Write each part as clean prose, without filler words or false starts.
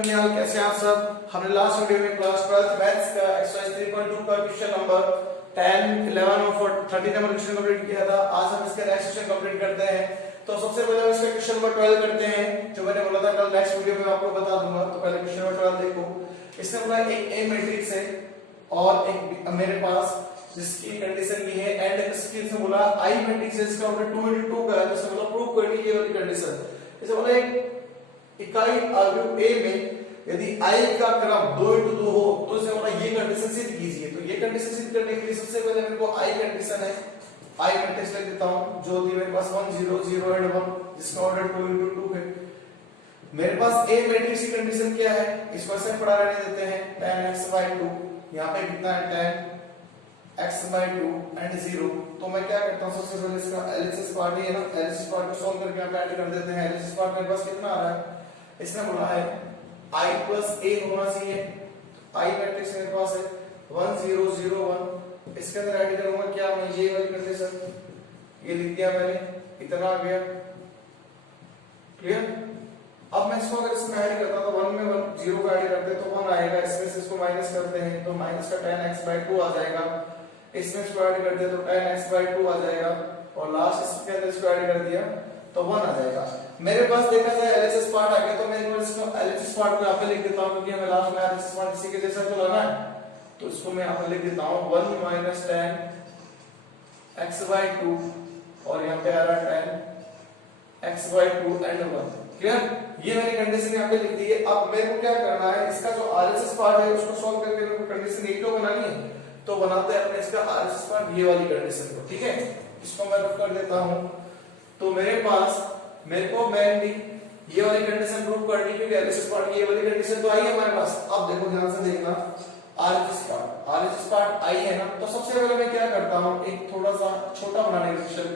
नंदनियाल, कैसे हैं आप सब। हमने लास्ट वीडियो में क्लास 12 मैथ्स का एक्सरसाइज 3.2 का क्वेश्चन नंबर 10, 11 और 13 नंबर क्वेश्चन कंप्लीट किया था। आज हम इसका नेक्स्ट क्वेश्चन कंप्लीट करते हैं। तो सबसे पहले हम इसका क्वेश्चन नंबर 12 करते हैं, जो मैंने बोला था कल नेक्स्ट वीडियो में आपको बता दूंगा। तो पहले क्वेश्चन नंबर 12 देखो। इसने बोला एक ए मैट्रिक्स है और एक मेरे पास जिसकी कंडीशन ये है एंड इसकी से बोला आई मैट्रिक्स है, इसका हमने 2 into 2 का है, तो इसका मतलब प्रूव करनी ये वाली कंडीशन। जैसे बोला एक इकाई आव्यूह A में यदि I का क्रम 2 into 2 हो तो इसे बोला ये कंडीशन सिद्ध कीजिए। तो ये कंडीशन सिद्ध करने के लिए सबसे पहले मेरे को I कंडीशन है, I मैट्रिक्स लिख देता हूं जो दी मेरे पास 1 0 0 and 1 जिसका ऑर्डर 2 into 2 है। मेरे पास A मैट्रिक्स की कंडीशन क्या है, इसको ऐसे पढ़ा रहने देते हैं tan x by 2, यहां पे कितना है tan x by 2 and 0। तो मैं क्या करता हूं, सबसे पहले इसका LHS पार्ट है ना, LHS पार्ट को सॉल्व करके यहां पे ऐड कर देते हैं। LHS पार्ट मेरे पास कितना आ रहा है, इसने बोला है I plus A होना चाहिए। I मैट्रिक्स मेरे पास है 1 0 0 1, इसके अंदर ऐड करूंगा क्या मैं ये वाली कंडीशन, ये लिख दिया मैंने, इतना आ गया। क्लियर। अब मैं इसको अगर इसमें ऐड करता तो 1 में 1 0 का ऐड करते तो 1 आएगा, इसमें से इसको माइनस करते हैं तो माइनस का tan x by 2 आ जाएगा, इसमें इसको ऐड करते तो tan x by 2 आ जाएगा और लास्ट इसके अंदर इसको ऐड कर दिया तो 1 आ जाएगा। मेरे पास देखा जाए LHS पार्ट आ गया, तो मैं इसको LHS पार्ट को यहां पे लिख देता हूं क्योंकि हमें लास्ट में LHS पार्ट इसी के जैसा तो लाना है। तो इसको मैं यहां पे लिख देता हूं 1 minus tan x by 2 और यहां पे आ रहा tan x by 2 and 1। Clear. ये मैंने कंडीशन यहां पे लिख दी है। अब मेरे को क्या करना है, इसका जो RHS पार्ट है उसको सॉल्व करके मेरे को कंडीशन एक तो बनानी है, तो बनाते हैं अपने इसका RHS पार्ट ये वाली कंडीशन को। ठीक है, इसको मैं रख कर देता हूं। तो मेरे को मेनली ये वाली कंडीशन प्रूव करनी, क्योंकि LHS पार्ट की ये वाली कंडीशन तो आई है हमारे पास। अब देखो ध्यान से देखना, RHS पार्ट आई है ना, तो सबसे पहले मैं क्या करता हूं, एक थोड़ा सा छोटा बनाने की कोशिश,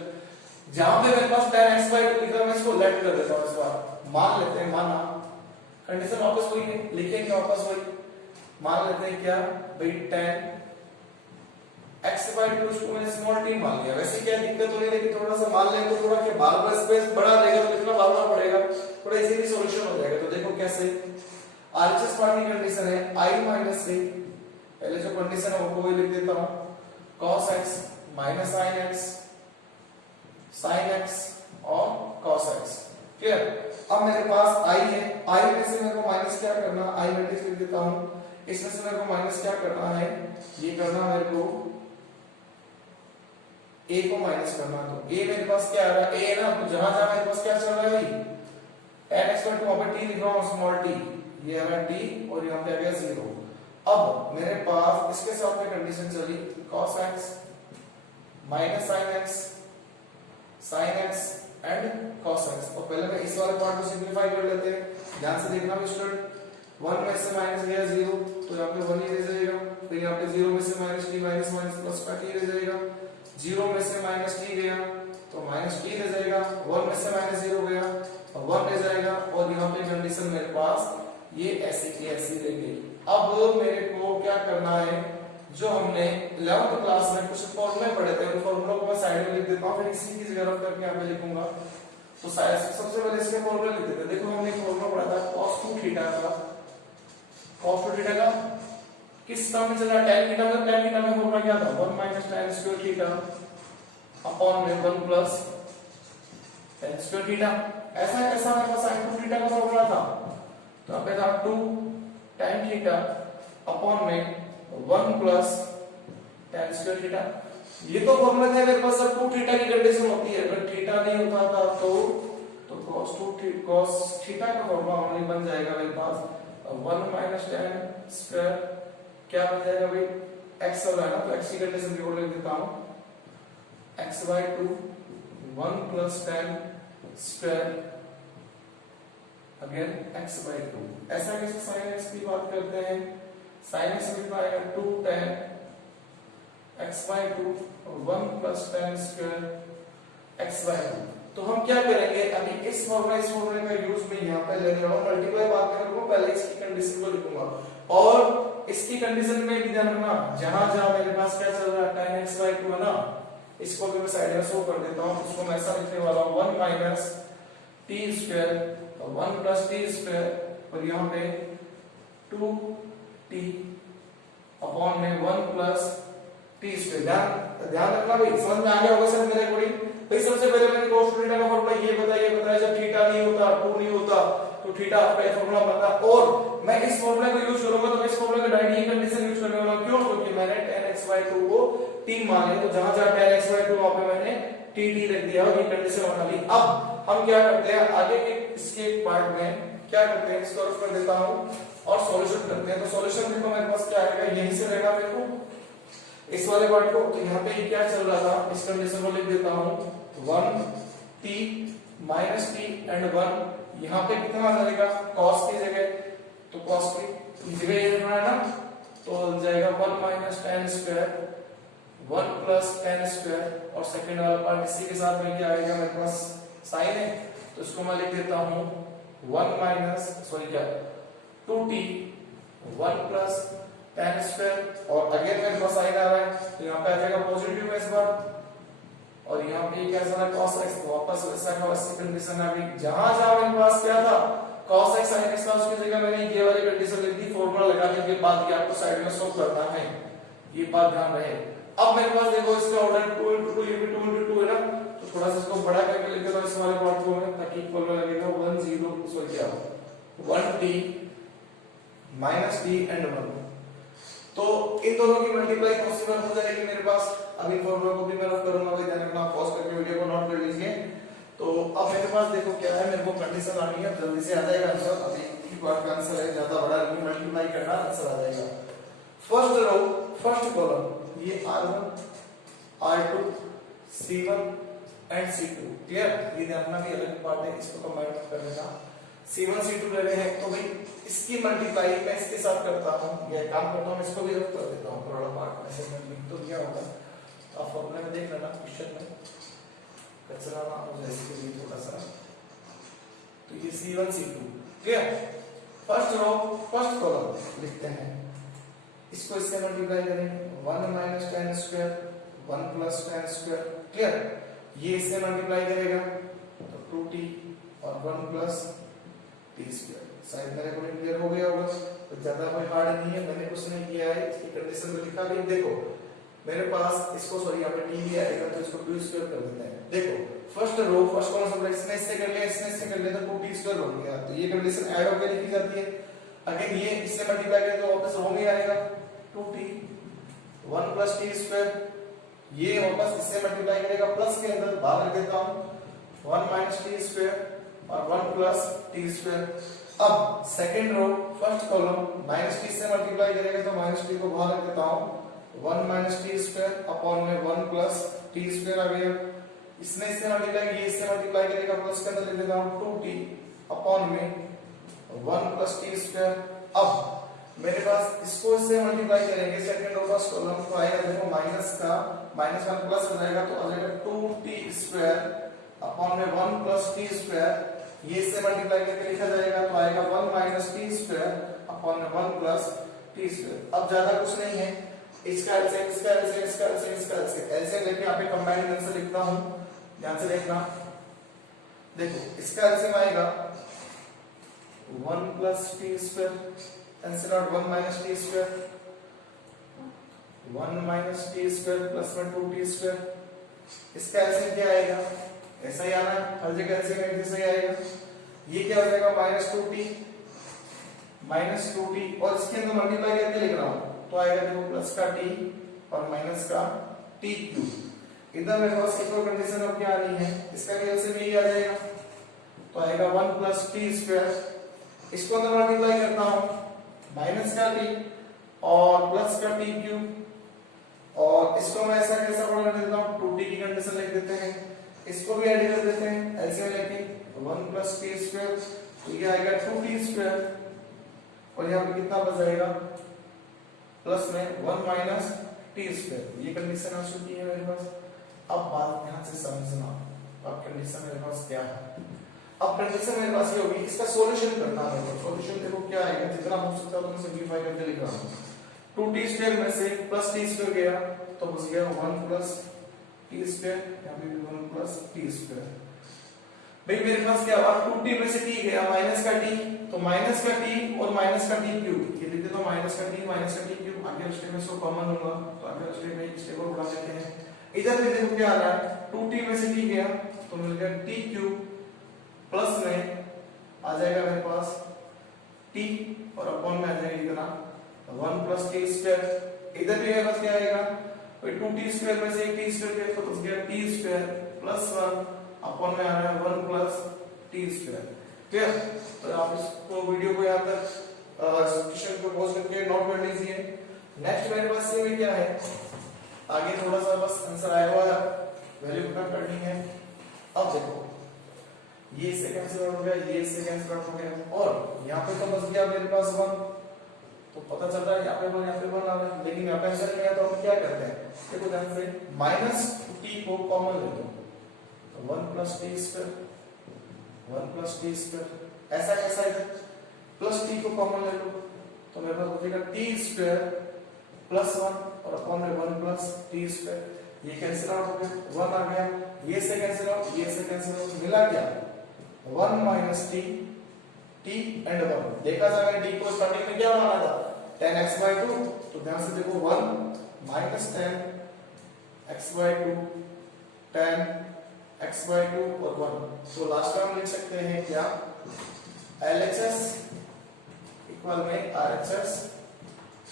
जहां पे मेरे पास tan x by 2 लिख रहा है मैं इसको लेट कर देता हूं। इस बार मान लेते हैं, माना कंडीशन वापस वही है, लिखेंगे वापस वही, मान लेते हैं क्या भाई tan x by 2 इसको मैंने स्मॉल t मान लिया। वैसे क्या दिक्कत हो रही है, लेकिन थोड़ा सा मान लें तो थोड़ा कि बार बार स्पेस बड़ा रहेगा तो लिखना बार बार पड़ेगा, थोड़ा इजीली सॉल्यूशन हो जाएगा। तो देखो कैसे, RHS पार्ट की कंडीशन है I minus a, पहले जो कंडीशन है वो वही लिख देता हूं, cos x minus sin x और cos x। क्लियर। अब मेरे पास I है, I में से मेरे को माइनस क्या करना, I मैट्रिक्स लिख देता हूं, इसमें से मेरे को माइनस क्या करना है, ये करना मेरे को a को माइनस करना। तो a मेरे पास क्या आ रहा है, a ना, तो जहां जहां मेरे पास क्या चल रहा है भाई, tan x by 2 वहां पे t लिख रहा हूं, स्मॉल t, ये है t और यहां पे आ गया 0। अब मेरे पास इसके साथ में कंडीशन चली cos x minus sin x and cos x। और पहले मैं इस वाले पार्ट को सिंपलीफाई कर लेते हैं, ध्यान से देखना स्टूडेंट। 1 में से माइनस गया 0 तो यहां पे 1 ही रह जाएगा, फिर यहां पे 0 में से minus t minus minus plus का t रह जाएगा, 0 में से माइनस t गया तो माइनस t रह जाएगा, 1 में से माइनस 0 गया और 1 रह जाएगा और यहां पे कंडीशन मेरे पास ये ऐसी की ऐसी रह गई। अब मेरे को क्या करना है, जो हमने 11th क्लास में कुछ फॉर्मूले पढ़े थे उन फॉर्मूलों को मैं साइड में लिख देता हूं, फिर इसी की जगह रख करके यहां पे लिखूंगा। तो सबसे पहले इसके फॉर्मूला लिख देते हैं। देखो हमने एक फॉर्मूला पढ़ा था cos 2 थीटा का, cos 2 थीटा का किस टर्म में चला, tan थीटा में। tan थीटा में फॉर्मूला क्या था, 1 minus tan square theta upon में 1 plus tan square थीटा। ऐसा कैसा मेरे पास sin 2 थीटा का फॉर्मूला था, तो अब था 2 tan थीटा अपॉन में 1 plus tan square थीटा। ये तो फॉर्मूला था मेरे पास, जब 2 थीटा की कंडीशन होती है, अगर थीटा नहीं होता था तो cos थीटा का फॉर्मूला ओनली बन जाएगा मेरे पास 1 minus tan square क्या बन जाएगा भाई, x हो रहा है ना, तो x की कंडीशन भी लिख देता हूं, x by 2 1 plus tan square again x by 2। ऐसा कैसे sin x की बात करते हैं, sin x लिखना है 2 tan x by 2 और 1 plus tan square x by 2। तो हम क्या करेंगे, अभी इस फॉर्मूले का यूज मैं यहां पे ले रहा हूं, मल्टीप्लाई बाद में करूंगा, पहले इसकी कंडीशन को लिखूंगा और इसकी कंडीशन में भी ध्यान रखना, जहां जहां मेरे पास क्या चल रहा है tan x by 2 है ना, इसको भी मैं साइड में शो कर देता हूं। उसको मैं ऐसा लिखने वाला हूं 1 minus t square और 1 plus t square और यहां पे 2t अपॉन में 1 प्लस टी स्क्वायर। ध्यान रखना भाई, समझ में आ गया होगा सर मेरे अकॉर्डिंग। भाई सबसे पहले मैंने cos थीटा का फॉर्मूला ये बताया जब थीटा नहीं होता 2 नहीं होता तो थीटा आपका ये फॉर्मूला पता, और मैं इस फॉर्मूले को यूज करूंगा तो मैं इस फॉर्मूले का डायरेक्ट ये कंडीशन यूज करने वाला हूं। क्यों? क्योंकि मैंने tan x/2 को t माने, तो जहां जहां tan x/2 वहां पे मैंने tt रख दिया और ये कंडीशन बना ली। अब हम क्या करते हैं आगे के इसके पार्ट में क्या करते हैं, इसको रफ कर देता हूं और सॉल्यूशन करते हैं। तो सॉल्यूशन देखो मेरे पास क्या आएगा, यहीं से रहेगा मेरे को इस वाले पार्ट को। तो यहाँ पे ये क्या चल रहा था, इस कंडीशन को लिख देता हूँ 1t माइनस t एंड 1। यहाँ पे कितना आ जाएगा cos की जगह, तो cos की जगह ये रखना है ना, तो हो जाएगा 1 minus tan square 1 plus tan square, और सेकंड वाला पार्ट इसी के साथ में क्या आएगा मेरे पास साइन है, तो इसको मैं लिख देता हूँ 1 माइनस सॉरी क्या 2t 1 प्लस tan स्क्वायर, और अगेन मेरे पास साइन आ रहा है तो यहाँ पे आ जाएगा पॉजिटिव में इस बार, और यहाँ पे क्या चला cos x, वापस वैसा का वैसी कंडीशन आ गई। जहां जहां मेरे पास क्या था cos x sin x था उसकी जगह मैंने ये वाली कंडीशन लिख दी। फॉर्मूला लगाने के बाद ये आपको साइड में शो करना है, ये बात ध्यान रहे। अब मेरे पास देखो इसका ऑर्डर 2 into 2 ये भी 2 into 2 है ना, तो थोड़ा सा इसको बड़ा करके लिख देता हूं इस वाले पार्ट को मैं, ताकि इक्वल में लगेगा 1t माइनस t एंड 1। तो इन दोनों की मल्टीप्लाई पॉसिबल हो जाएगी मेरे पास। अब इन फॉर्मूला को भी मैं रफ करूंगा, भाई ध्यान रखना, पॉज करके वीडियो को नोट कर लीजिए। तो अब मेरे पास देखो क्या है, मेरे को कंडीशन आनी है, जल्दी से आ जाएगा आंसर। अभी एक बार का आंसर है, ज्यादा बड़ा नहीं, मल्टीप्लाई करना आंसर आ जाएगा। फर्स्ट रो फर्स्ट कॉलम ये r1 r2 c1 and c2 clear. ये ध्यान रखना भी अलग पार्ट है, इसको कंबाइन कर लेना। c1 c2 ले रहे हैं तो भाई इसकी मल्टीप्लाई मैं इसके साथ करता हूं, ये काम करता हूं, इसको भी रफ कर देता हूं थोड़ा पार्ट ऐसे में लिख तो दिया होगा, तो आप फॉर्मूला में देख लेना क्वेश्चन में कचरा ना हो जाए इसके लिए थोड़ा सा। तो ये c1 c2 clear. First row first column लिखते हैं, इसको इससे मल्टीप्लाई करेंगे 1 minus tan square 1 plus tan square clear. ये इससे मल्टीप्लाई करेगा तो 2t और 1 प्लस t स्क्वायर। शायद मेरे को क्लियर हो गया होगा, तो ज्यादा कोई हार्ड नहीं है, मैंने कुछ नहीं किया है, इसकी कंडीशन में लिखा भी। देखो मेरे पास इसको सॉरी यहाँ पे t भी आएगा तो इसको 2 स्क्वायर कर देते हैं। देखो फर्स्ट रो फर्स्ट कॉलम सब इसने इससे कर लिया, इसने इससे कर लिया, तो 2t स्क्वायर बन गया। तो ये कंडीशन ऐड होकर लिखी जाती है। अगेन ये इससे मल्टीप्लाई करें तो वापस रो में आएगा 2t 1 प्लस t स्क्वायर, ये वापस इससे मल्टीप्लाई करेगा प्लस के अंदर बाहर रख देता हूं 1 माइनस t स्क्वायर और 1 प्लस t स्क्वायर। अब second row first column minus t से मल्टीप्लाई करेगा तो माइनस t को बाहर रख देता हूं 1 माइनस t स्क्वायर अपॉन में 1 प्लस t स्क्वायर आ गया। इसने इससे मल्टीप्लाई ये इससे मल्टीप्लाई करेगा प्लस के अंदर लिख देता हूं 2t अपॉन में 1 प्लस t स्क्वायर। अब मेरे पास इसको इससे मल्टीप्लाई करेंगे सेकंड रो फर्स्ट कॉलम तो आएगा देखो माइनस का माइनस 1 प्लस हो जाएगा तो आ जाएगा 2t स्क्वायर अपॉन में 1 प्लस t स्क्वायर। ये इससे मल्टीप्लाई करके लिखा जाएगा तो आएगा 1 माइनस t स्क्वायर अपॉन में 1 प्लस t स्क्वायर। अब ज्यादा कुछ नहीं है, इसका एलसीएम इसका एलसीएम इसका एलसीएम इसका एलसीएम लेके यहाँ पे कंबाइंड आंसर लिखता हूं, ध्यान से देखना। देखो इसका एलसीएम आएगा 1 plus t square answer out 1 minus t square 1 minus t square plus में 2t स्क्वायर। इसका एलसीएम क्या आएगा, ऐसा ही आना है, हर जगह एलसीएम एक जैसा ही आएगा। ये क्या हो जाएगा माइनस 2t और इसके अंदर मल्टीप्लाई करके लिख रहा हूं तो आएगा देखो प्लस का t और माइनस का t क्यूब। इधर मेरे पास एक और कंडीशन अब क्या आ रही है, इसका भी एलसीएम यही आ जाएगा तो आएगा 1 प्लस t स्क्वायर। इसको अंदर मल्टीप्लाई करता हूं माइनस का t और प्लस का t क्यूब, और इसको मैं ऐसा कैसा पढ़ देता हूं 2t की कंडीशन लिख देते हैं, इसको भी ऐड कर देते हैं एलसीएम लेके 1 प्लस t स्क्वायर तो ये आएगा 2t स्क्वायर और यहाँ पे कितना बच जाएगा प्लस में 1 माइनस t स्क्वायर। ये कंडीशन आ चुकी है मेरे पास। अब बात ध्यान से समझना, अब कंडीशन मेरे पास क्या है। अब कंडीशन मेरे पास ये होगी, इसका सॉल्यूशन करना है। सॉल्यूशन देखो क्या आएगा, जितना हो सकता है उतना सिंपलीफाई करके लिख रहा हूं। 2t स्क्वायर में से प्लस t स्क्वायर गया तो बच गया 1 प्लस t स्क्वायर, यहाँ पे 1 प्लस t स्क्वायर। भाई मेरे पास क्या हुआ 2t में से t गया माइनस का t तो माइनस का टी और माइनस का टी क्यूब, ये लिख देता हूं माइनस का टी क्यूब, आगे स्टेप में इसको कॉमन लूंगा तो आगे स्टेप में स्टेप को उड़ा लेते हैं। इधर भी देखो क्या आ रहा है, 2t में से t गया तो मिल गया t क्यूब प्लस में आ जाएगा मेरे पास t और अपॉन में आ जाएगा इतना 1 प्लस t स्क्वायर। इधर भी मेरे पास क्या आएगा, भाई 2t स्क्वायर में से t स्क्वायर गया तो बच गया t स्क्वायर प्लस 1 अपॉन में आ रहा है 1 प्लस t स्क्वायर। क्लियर? तो आप इसको वीडियो को यहां तक क्वेश्चन को पॉज करके नोट कर लीजिए। नेक्स्ट मेरे पास से क्या है, आगे थोड़ा सा बस आंसर आया हुआ है, वैल्यू पुट करनी है। अब देखो ये इससे कैंसिल आउट हो गया, ये इससे कैंसिल आउट हो गया और यहाँ पे तो बच गया मेरे पास 1, तो पता चल रहा है यहाँ पे 1 यहाँ पे 1 आ रहा है, लेकिन यहाँ पे आंसर नहीं आया तो हम क्या करते हैं, देखो ध्यान से माइनस t को कॉमन ले लो तो 1 plus t square 1 plus t square, ऐसा कैसा है प्लस t को कॉमन ले लो तो मेरे पास बचेगा t स्क्वायर प्लस 1 और अपॉन में 1 प्लस t स्क्वायर, ये कैंसिल आउट हो गया 1 आ गया, ये से कैंसिल आउट, ये से कैंसिल आउट, मिला क्या 1 माइनस t t एंड 1। देखा जाएगा d को स्टार्टिंग में क्या माना था 10x/2, तो ध्यान से देखो 1 माइनस 10x/2 10x/2 और 1, तो लास्ट में हम लिख सकते हैं क्या LHS इक्वल में RHS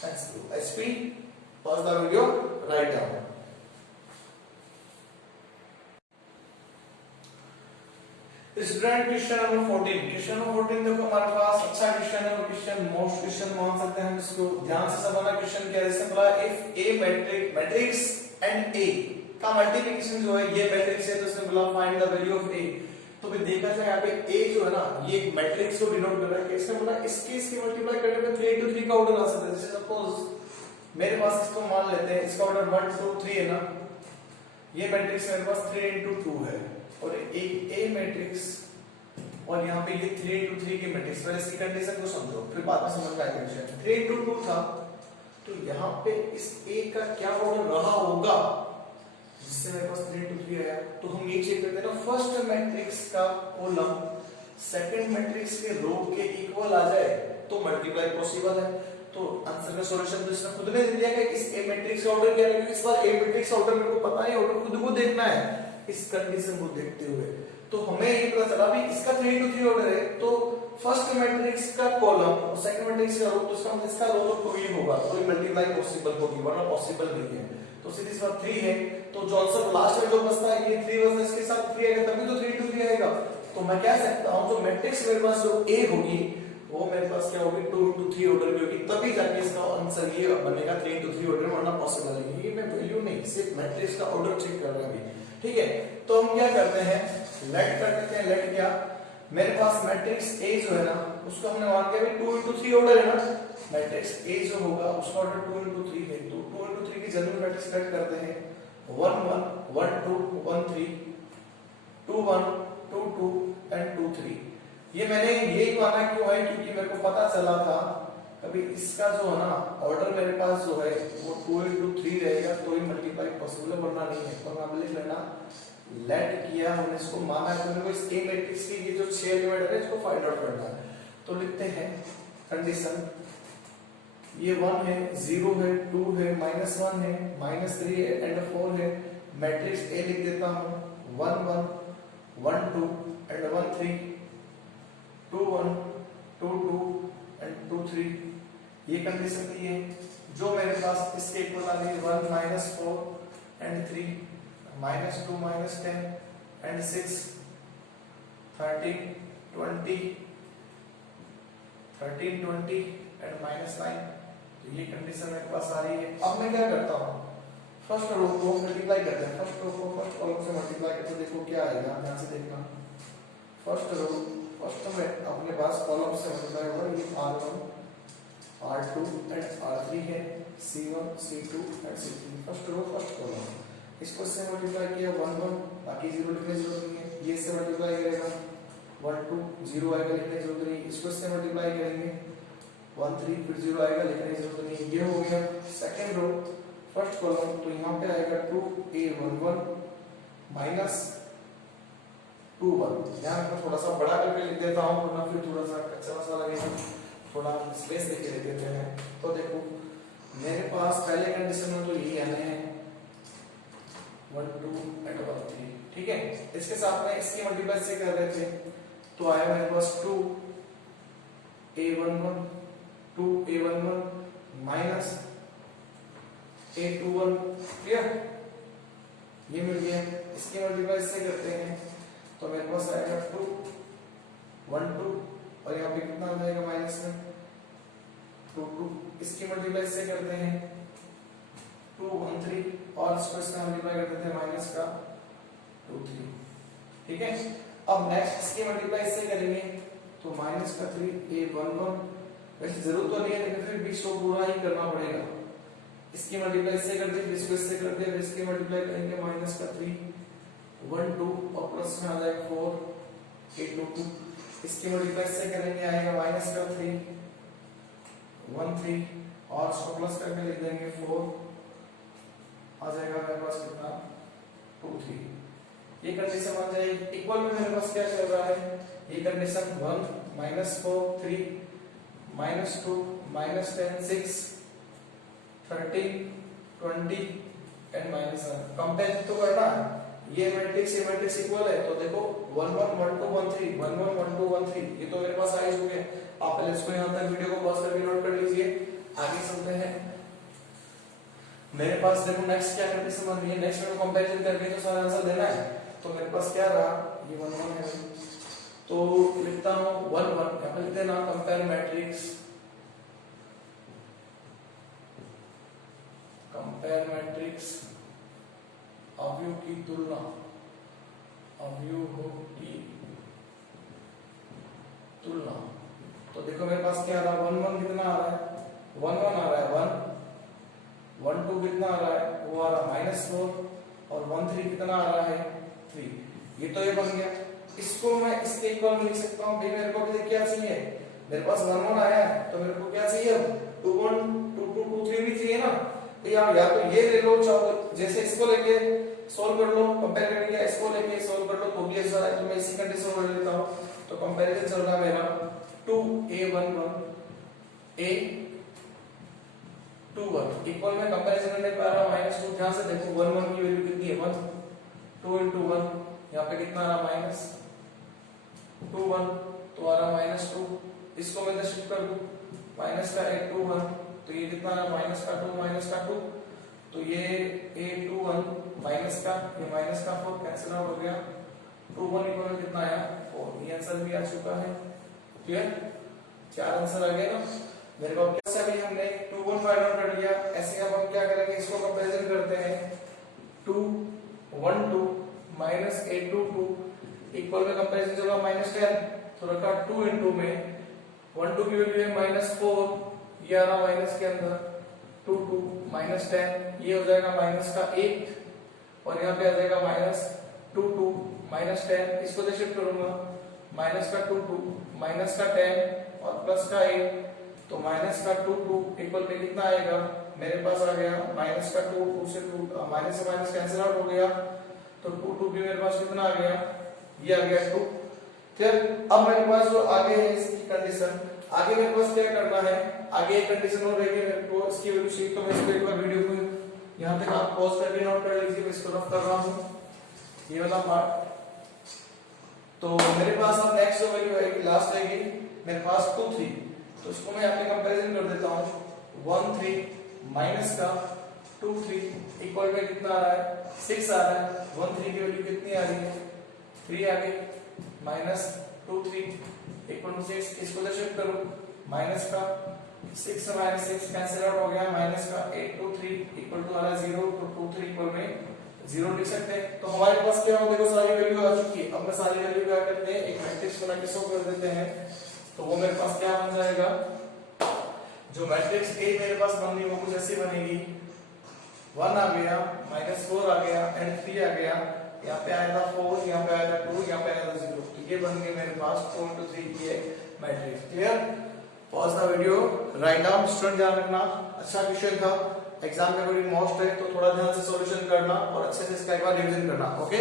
thanks to SP। pause the video, write down। Student question number 14, question number 14 देखो हमारे पास अच्छा क्वेश्चन है, क्वेश्चन मोस्ट क्वेश्चन मान सकते हैं इसको, ध्यान से समझना। क्वेश्चन क्या है, बोला इफ ए मैट्रिक्स एंड ए का मल्टीप्लिकेशन जो है ये मैट्रिक्स है तो इसने बोला फाइंड द वैल्यू ऑफ ए। तो भी देखा जाए यहाँ पे a जो है ना ये मैट्रिक्स को डिनोट कर रहा है, इसने बोला इसके मल्टीप्लाई करने पे 3 into 3 का ऑर्डर आ सकता है। जैसे सपोज मेरे पास इसको मान लेते हैं इसका ऑर्डर 1 2 3 है ना, ये मैट्रिक्स मेरे पास 3 into 2 है और एक ए मैट्रिक्स और यहाँ पे ये 3 into 3 की मैट्रिक्स। पहले इसकी कंडीशन को समझो फिर बाद में समझ में आएगा। 3 into 2 था तो यहाँ पे इस a का क्या ऑर्डर रहा होगा जिससे मेरे पास 3 into 3 आया। तो हम ये चेक करते हैं ना, फर्स्ट मैट्रिक्स का कॉलम सेकंड मैट्रिक्स के रो के इक्वल आ जाए तो मल्टीप्लाई पॉसिबल है। तो आंसर का सॉल्यूशन तो इसने खुद ने दे दिया कि इस ए मैट्रिक्स का ऑर्डर क्या है, क्योंकि इस बार ए मैट्रिक्स का ऑर्डर मेरे को पता है, ऑर्डर खुद को देखना है इस कंडीशन को देखते हुए। तो हमें ये पता चला भी इसका 3 into 3 ऑर्डर है तो फर्स्ट मैट्रिक्स का कॉलम और सेकंड मैट्रिक्स का रो, तो इसका रो तो 2 ही होगा, तो मल्टीप्लाई पॉसिबल होगी वरना पॉसिबल नहीं है। तो सीधी सी बात 3 है, तो जो आंसर लास्ट में जो बचता है ये 3 बचता है, इसके साथ 3 आएगा तभी तो 3 into 3 आएगा। तो मैं कह सकता हूं जो मैट्रिक्स मेरे पास जो ए होगी वो मेरे पास क्या होगी 2 into 3 ऑर्डर की होगी, तभी जाके इसका आंसर ये बनेगा 3 into 3 ऑर्डर, वरना पॉसिबल नहीं है। ये मैं वैल्यू नहीं सिर्फ मैट्रिक्स का ऑर्डर चेक कर रहा हूं, ठीक है। तो हम क्या करते हैं, लेट कर देते हैं। लेट क्या, मेरे पास मैट्रिक्स ए जो है ना उसको हमने मान के 2 into 3 ऑर्डर है ना, मैट्रिक्स ए जो होगा उसका ऑर्डर 2 into 3 है, तो 2 into 3 की जनरल मैट्रिक्स कट करते हैं 1 1 1 2 1 3 2 1 2 2 एंड 2 3। ये मैंने यही माना क्यों है, क्योंकि मेरे को पता चला था अभी इसका जो है ना ऑर्डर मेरे पास जो है वो 2 into 3 रहेगा तो ही मल्टीप्लाई पॉसिबल है, वरना नहीं है। तो हम लिख लेना लेट किया, हमने इसको माना है, तो इस ए मैट्रिक्स की ये जो 6 एलिमेंट है इसको फाइंड आउट करना है। तो लिखते हैं कंडीशन, ये 1 है 0 है 2 है -1 है -3 है एंड 4 है। मैट्रिक्स ए लिख देता हूं 1 1 1 2 एंड 1 3 2 1 2 2 एंड 2 3। ये कंडीशन थी है जो मेरे पास इसके इक्वल आ गई 1 -4 एंड 3 -2 -10 एंड 6 13 20 एंड -9। तो ये कंडीशन मेरे पास आ रही है। अब मैं क्या करता हूँ, फर्स्ट रो को मल्टीप्लाई करते हैं, फर्स्ट रो को फर्स्ट कॉलम से मल्टीप्लाई करते हैं, देखो क्या आएगा, ध्यान से देखना। फर्स्ट रो फर्स्ट में अपने पास कॉलम से मल्टीप्लाई होगा, ये R1 R2 एंड R3 है, C1 C2 and C3। First row first column, इसको से मल्टीप्लाई किया 1 1, बाकी 0 लिखने की जरूरत नहीं है। ये से मल्टीप्लाई करेगा 1 2 0 आएगा, लिखने की जरूरत नहीं। इसको से मल्टीप्लाई करेंगे 1 3 फिर 0 आएगा, लिखने की जरूरत नहीं। ये हो गया सेकंड रो फर्स्ट कॉलम, तो यहाँ पे आएगा 2 a 1 1 -2 2 1। यहाँ मैं थोड़ा सा बड़ा करके लिख देता हूँ वरना फिर थोड़ा सा कच्चा मसाला लगेगा, थोड़ा स्पेस देके लिख देते हैं। तो देखो मेरे पास पहले कंडीशन में तो यही आने हैं 1 2 एट 1 3, ठीक है। इसके साथ में इसकी मल्टीप्लाई से कर रहे थे तो आया मेरे पास 2 a11 2 a11 minus a21, clear, ये मिल गया। इसकी मल्टीप्लाई से करते हैं तो मेरे पास आएगा 2 1 2 और यहाँ पे कितना आ जाएगा माइनस में 2 2। इसकी मल्टीप्लाई से करते हैं 2 1 3 और इसको इसमें मल्टीप्लाई कर देते हैं माइनस का 2 3, ठीक है। अब नेक्स्ट इसकी मल्टीप्लाई से करेंगे तो माइनस का 3 a11, वैसे जरूरत तो नहीं है लेकिन फिर भी इसको पूरा ही करना पड़ेगा। इसकी मल्टीप्लाई से कर दी, इसको इससे कर दिया, फिर इसकी मल्टीप्लाई करेंगे माइनस का 3 1 2 और प्लस में आ जाएगा 4 a22। इसकी मल्टीप्लाई से करेंगे आएगा माइनस का 3 1 3 और इसको प्लस करके लिख देंगे 4, आ जाएगा मेरे पास कितना 2 3। ये कंडीशन बन जाएगी। इक्वल में मेरे पास क्या चल रहा है, ये कंडीशन 1 -4 3 -2 -10 6 13 20 एंड -1। कंपेयर तो करना है, ये मैट्रिक्स इक्वल है तो देखो 1 1 1 2 1 3 1 1 1 2 1 3, ये तो मेरे पास आ ही चुके हैं। आप पहले इसको यहां तक वीडियो को पॉज करके नोट कर लीजिए, आगे चलते हैं। मेरे पास देखो नेक्स्ट क्या कंडीशन बन रही है, नेक्स्ट में कंपैरिजन करके तो सारा आंसर देना है। तो मेरे पास क्या रहा, ये 1 1 है तो लिखता हूं 1 1, यहां पे लिख देना कंपेयर मैट्रिक्स, कंपेयर मैट्रिक्स अवयव की तुलना, अवयवों की तुलना। तो देखो मेरे पास क्या आ रहा है, 1 1 कितना आ रहा है 1 1 आ रहा है 1 1 2 कितना आ रहा है, वो आ रहा है -4 और 1 3 कितना आ रहा है 3। ये तो ये बन गया। इसको मैं इसके इक्वल में लिख सकता हूं, भाई मेरे को क्या चाहिए, मेरे पास 1 1 आया है तो मेरे को क्या चाहिए 2 1 2 2 2 3 भी चाहिए ना। तो या तो ये ले लो, जैसे इसको लेके सोल्व कर लो, कंपेयर करेंगे, इसको लेके सोल्व कर लो तो भी ऐसा है। तो मैं इसी कंडीशन में लेता हूं तो कंपैरिजन चल रहा है मेरा 2a11 a21 इक्वल में कंपैरिजन करने पर आ रहा -2। ध्यान से देखो 1 1 की वैल्यू कितनी है 1, 2 into 1 यहाँ पे कितना आ रहा -2 1 तो आ रहा -2। इसको मैं शिफ्ट कर दूं माइनस का 8 2 1 तो ये कितना आ रहा -2 तो ये a21 माइनस का ये -4 कैंसिल आउट हो गया। 2 1 इक्वल कितना आया 4। ये आंसर भी आ चुका है, क्लियर, 4 आंसर आ गया ना मेरे को। कैसे अभी हमने 2 1 फाइंड आउट कर लिया, ऐसे अब हम क्या करेंगे, इसको कंपैरिजन करते हैं 2 1 2 -8 2 2 इक्वल में कंपैरिजन चला -10 तो रखा 2 into में 1 2 की वैल्यू है -4, ये आ रहा माइनस के अंदर 2 2 -10 ये हो जाएगा -8 और यहाँ पे आ जाएगा -2 2 -10। इसको तो शिफ्ट करूंगा -2 2 -10 और +8 तो -2 2 इक्वल में कितना आएगा, मेरे पास आ गया -2 2 से 2 माइनस से माइनस कैंसिल आउट हो गया तो 2 2 भी मेरे पास कितना आ गया, ये आ गया 2। फिर अब मेरे पास जो आगे है इसकी कंडीशन, आगे मेरे पास क्या करना है, आगे एक कंडीशन और रहेगी मेरे को इसकी वैल्यू सीख, तो मैं इसको एक बार वीडियो को यहां तक आप पॉज करके नोट कर लीजिए, मैं इसको रफ कर रहा हूं ये वाला पार्ट। तो मेरे पास अब नेक्स्ट जो वैल्यू आएगी लास्ट आएगी मेरे पास 2 3 तो इसको मैं यहां पे कंपैरिजन कर देता हूं 1 3 माइनस का 2 3 इक्वल में कितना आ रहा है 6 आ रहा है। 1 3 की वैल्यू कितनी आ रही है 3 आ गई -2 3 इक्वल टू 6। इसको तो शिफ्ट करो माइनस का 6 से -6 कैंसिल आउट हो गया, माइनस का 8 2 3 इक्वल टू आ रहा है 0 तो 2 3 इक्वल में 0 लिख सकते हैं। तो हमारे पास क्या हो, देखो सारी वैल्यू आ चुकी है। अब मैं सारी वैल्यू क्या करते हैं, एक मैट्रिक्स बना के शो कर देते हैं। तो वो मेरे पास क्या बन जाएगा, जो मैट्रिक्स A मेरे पास बन रही है वो कुछ ऐसी बनेगी 1 आ गया -4 आ गया एंड 3 आ गया, यहाँ पे आया था 4, यहाँ पे आया था 2, यहाँ पे आया था 0। तो ये बन गए मेरे पास 4 into 3 ये matrix. Clear, pause the video, write down. Student ध्यान रखना, अच्छा क्वेश्चन था, एग्जाम में कोई मोस्ट है तो थोड़ा ध्यान से सॉल्यूशन करना और अच्छे से इसका एक बार रिवीजन करना। ओके।